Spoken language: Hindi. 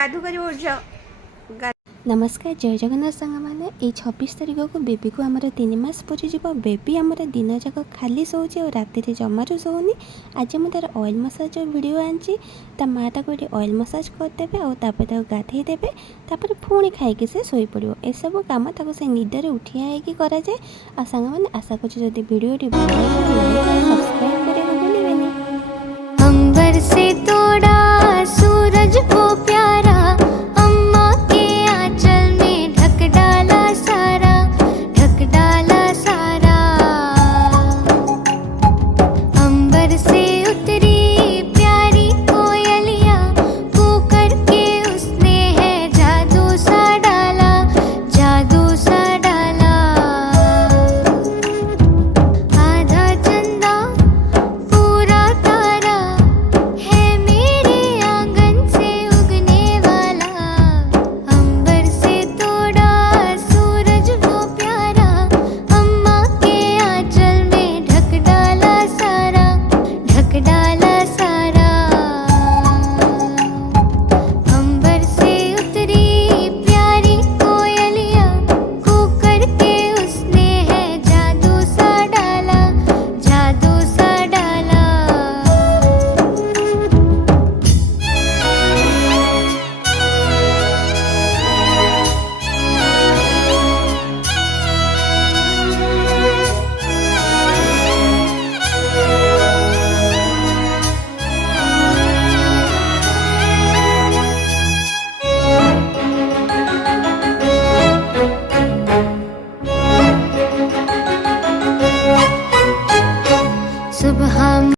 गाधु कर नमस्कार जय जगन्नाथ सांग मैंने ये 26 तारिख को बेबी को आमर 3 मास पूरी बेबी आमर दिन जाक खाली शोचे और राति जमारू शोनी। आज मुझे तार ऑयल मसाज वीडियो आनी ता माँ ताको ये ऑयल मसाज करदे और गाधे देवे तापर पुणी खाई से शोई पड़ो। एसबू कम से निदर उठिया होगी कराए। आ सांग मैंने आशा करी वीडियो सब्सक्राइब करने को भूलें।